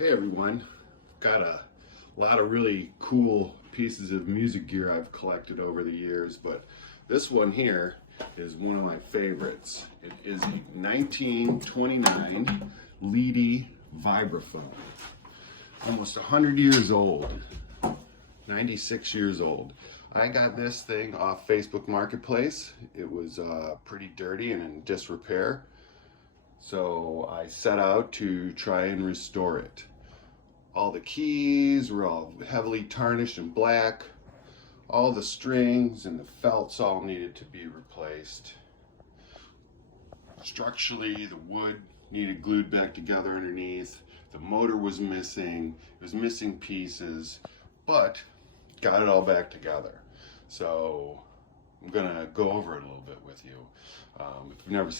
Hey everyone, got a lot of really cool pieces of music gear I've collected over the years, but this one here is one of my favorites. It is a 1929 Leedy Vibraphone. Almost 100 years old, 96 years old. I got this thing off Facebook Marketplace. It was pretty dirty and in disrepair. So I set out to try and restore it. All the keys were all heavily tarnished and black. All the strings and the felts all needed to be replaced. Structurally, the wood needed glued back together underneath. The motor was missing. It was missing pieces, but got it all back together. So I'm gonna go over it a little bit with you. If you've never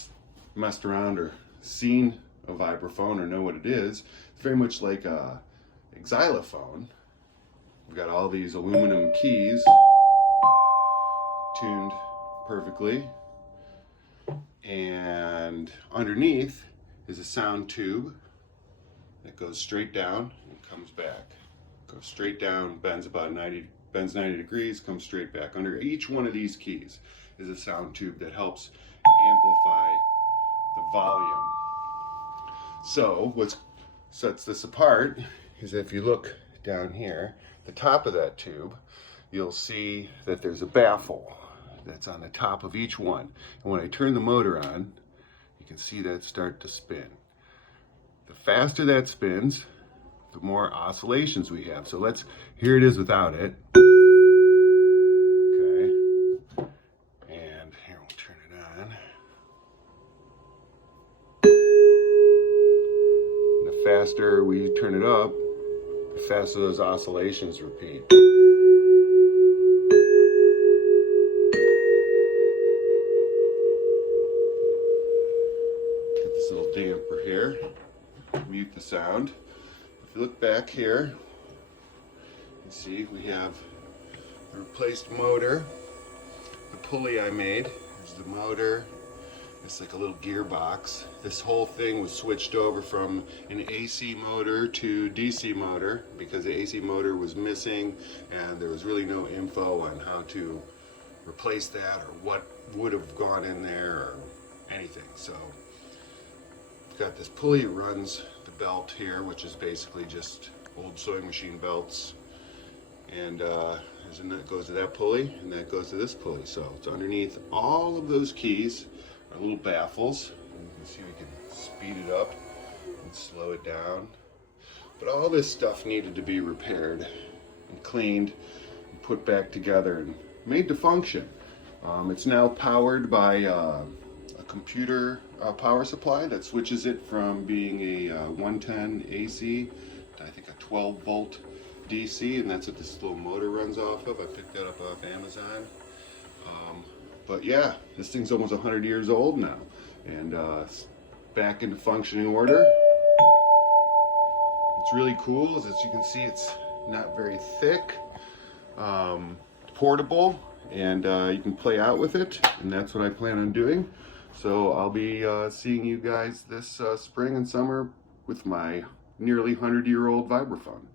messed around or seen a vibraphone or know what it is, it's very much like a xylophone. We've got all these aluminum keys tuned perfectly, and underneath is a sound tube that goes straight down and comes back. Goes straight down, bends 90 degrees, comes straight back. Under each one of these keys is a sound tube that helps amplify the volume. So what sets this apart is if you look down here, the top of that tube, you'll see that there's a baffle that's on the top of each one. And when I turn the motor on, you can see that start to spin. The faster that spins, the more oscillations we have. So here it is without it. Okay, and here we'll turn it on. The faster we turn it up, the faster those oscillations repeat. Get this little damper here, mute the sound. If you look back here, you see we have the replaced motor. The pulley I made is the motor. It's like a little gearbox. This whole thing was switched over from an AC motor to DC motor because the AC motor was missing and there was really no info on how to replace that or what would have gone in there or anything. So we've got this pulley that runs the belt here, which is basically just old sewing machine belts, and there's a nut goes to that pulley and that goes to this pulley. So it's underneath all of those keys. Our little baffles, and you can see we can speed it up and slow it down. But all this stuff needed to be repaired and cleaned and put back together and made to function. It's now powered by a computer power supply that switches it from being a 110 AC to I think a 12 volt DC, and that's what this little motor runs off of. I picked that up off Amazon. But yeah, this thing's almost 100 years old now, and it's back into functioning order. What's really cool is, as you can see, it's not very thick, portable, and you can play out with it, and that's what I plan on doing. So I'll be seeing you guys this spring and summer with my nearly 100-year-old vibraphone.